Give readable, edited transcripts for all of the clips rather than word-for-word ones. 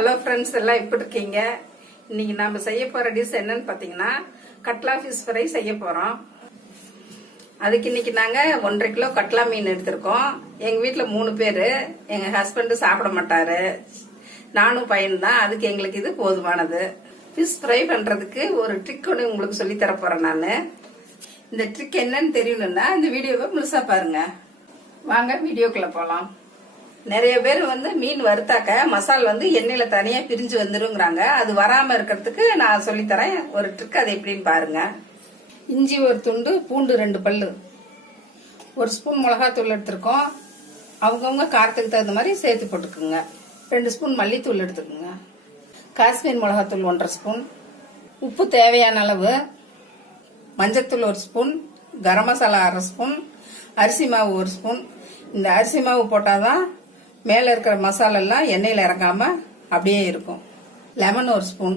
Hello friends, எல்லாம் எப்படி இருக்கீங்க? இன்னைக்கு நாம செய்ய போற டிஷ் என்னன்னு பாத்தீங்கன்னா கட்லா ஃபிஷ் ஃப்ரை செய்ய போறோம். அதுக்கு இன்னைக்கு நாங்க 1.5 கிலோ கட்லா மீன் எடுத்திருக்கோம். எங்க வீட்டுல 3 பேரு. எங்க ஹஸ்பண்ட் சாப்பிட மாட்டாரு, நானும் பையன் தான். அதுக்கு எங்களுக்கு இது போதுமானது. ஃபிஷ் ஃப்ரை பண்றதுக்கு ஒரு ட்ரிக் ஒன்று உங்களுக்கு சொல்லி தர போறேன் நானு. இந்த ட்ரிக் என்னன்னு தெரியணும்னா இந்த வீடியோவை முழுசா பாருங்க. வாங்க வீடியோக்குள்ள போலாம். நிறைய பேர் மீன் வறுத்தாக்க மசால் எண்ணெயில தனியா பிரிஞ்சு வந்துருங்கிறாங்க. அது வராம இருக்கிறதுக்கு நான் சொல்லித்தரேன் ஒரு ட்ரிக். அது எப்படின்னு பாருங்க. இஞ்சி ஒரு துண்டு, பூண்டு 2 பல்லு, 1 ஸ்பூன் மிளகாத்தூள் எடுத்திருக்கோம். அவங்கவுங்க காரத்துக்கு தகுந்த மாதிரி சேர்த்து போட்டுக்குங்க. 2 ஸ்பூன் மல்லித்தூள் எடுத்துக்கோங்க. காஷ்மீர் மிளகாத்தூள் 1.5 ஸ்பூன், உப்பு தேவையான அளவு, மஞ்சத்தூள் 1 ஸ்பூன், கரம் மசாலா 1/2 ஸ்பூன், அரிசி மாவு 1 ஸ்பூன். இந்த அரிசி மாவு போட்டாதான் மேல இருக்கிற மசாலா எல்லாம் எண்ணெயில இறங்காம அப்படியே இருக்கும். லெமன் 1 ஸ்பூன்,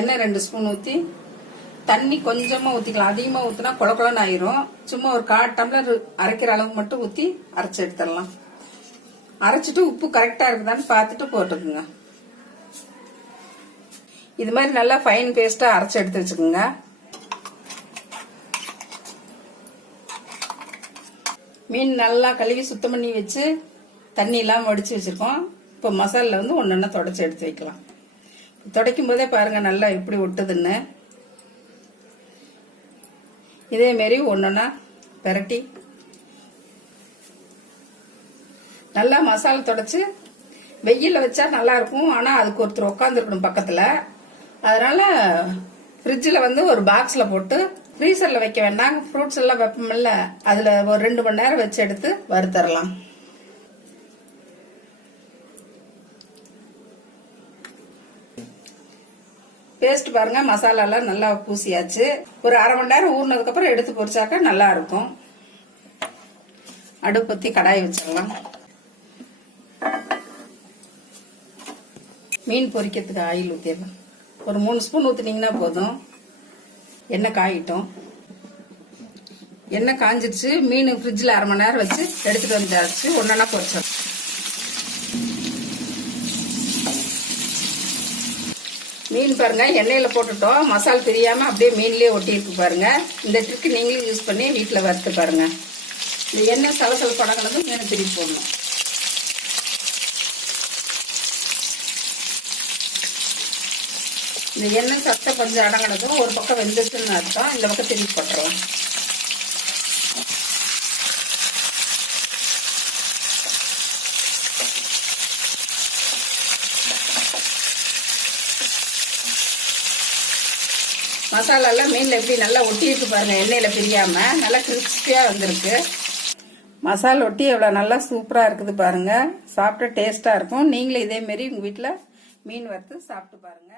எண்ணெய் 2 ஸ்பூன் ஊத்தி, தண்ணி கொஞ்சமா ஊத்திக்கலாம். அதிகமா ஊத்தினா குழக்குழன்னு ஆயிரும். சும்மா ஒரு 1/4 டம்ளர் அரைக்கிற அளவு மட்டும் ஊத்தி அரைச்சு எடுத்துடலாம். அரைச்சிட்டு உப்பு கரெக்டா இருக்குதான்னு பார்த்துட்டு போட்டுக்குங்க. இது மாதிரி நல்லா ஃபைன் பேஸ்டா அரைச்சு எடுத்து வச்சுக்கோங்க. மீன் நல்லா கழுவி சுத்தம் பண்ணி வச்சு தண்ணி இல்லாம வடிச்சு வச்சிருக்கோம். இப்போ மசாலா ஒன்னொன்னா தொடச்சு எடுத்து வைக்கலாம். துடைக்கும் போதே பாருங்க நல்லா எப்படி ஒட்டுதுன்னு. இதே மாதிரி ஒன்னொன்னா பெரட்டி நல்லா மசாலா தொடச்சு வெயில வச்சா நல்லா இருக்கும். ஆனா அதுக்கு ஒருத்தர் உட்கார்ந்து இருக்கணும் பக்கத்துல. அதனால ஃப்ரிட்ஜில் ஒரு பாக்ஸ்ல போட்டு ஃப்ரீசர்ல வைக்க வேண்டாம். ஃப்ரூட்ஸ் எல்லாம் வைப்போம்ல, அதுல ஒரு 2 மணி நேரம் வச்சு எடுத்து வறுத்தரலாம். பேஸ்ட் பாருங்க, மசாலா எல்லாம் நல்லா பூசியாச்சு. ஒரு 1/2 மணி நேரம் ஊறினதுக்கு அப்புறம் எடுத்து பொரிச்சாக்க நல்லா இருக்கும். அடுப்பத்தி கடாய் வச்சிடலாம். மீன் பொரிக்கிறதுக்கு ஆயில் ஊத்திடலாம். ஒரு 3 ஸ்பூன் ஊத்துனீங்கன்னா போதும். எண்ணெய் காயிட்டும். எண்ணெய் காஞ்சிடுச்சு. மீன் ஃப்ரிட்ஜில் 1/2 மணி நேரம் வச்சு எடுத்துட்டு வந்தாச்சு. ஒன்னொன்னா பொரிச்சோம். மீன் பாருங்க, எண்ணெயில போட்டுட்டோம். மசால் தெரியாம அப்படியே மீன்லயே ஒட்டி இருக்கு பாருங்க. இந்த ட்ரிக் நீங்களும் யூஸ் பண்ணி வீட்டுல வறுத்து பாருங்க. இந்த எண்ணெய் சலசல படங்களதும் மீனை திருப்பி போடணும். இந்த எண்ணெய் சட்டை கொஞ்சம் அடங்கினதும் ஒரு பக்கம் வெந்துச்சுன்னு அர்த்தம். இந்த பக்கம் திருப்பி போட்டுருவோம். மசாலா எல்லாம் மீன்ல எப்படி நல்லா ஒட்டி இருக்கு பாருங்க. எண்ணெயில பிரியாம நல்லா கிறிஸ்பியா வந்திருக்கு. மசாலா ஒட்டி எவ்வளவு நல்லா சூப்பரா இருக்குது பாருங்க. சாப்பிட்ட டேஸ்டா இருக்கும். நீங்களும் இதே மாதிரி உங்க வீட்டுல மீன் வறுத்து சாப்பிட்டு பாருங்க.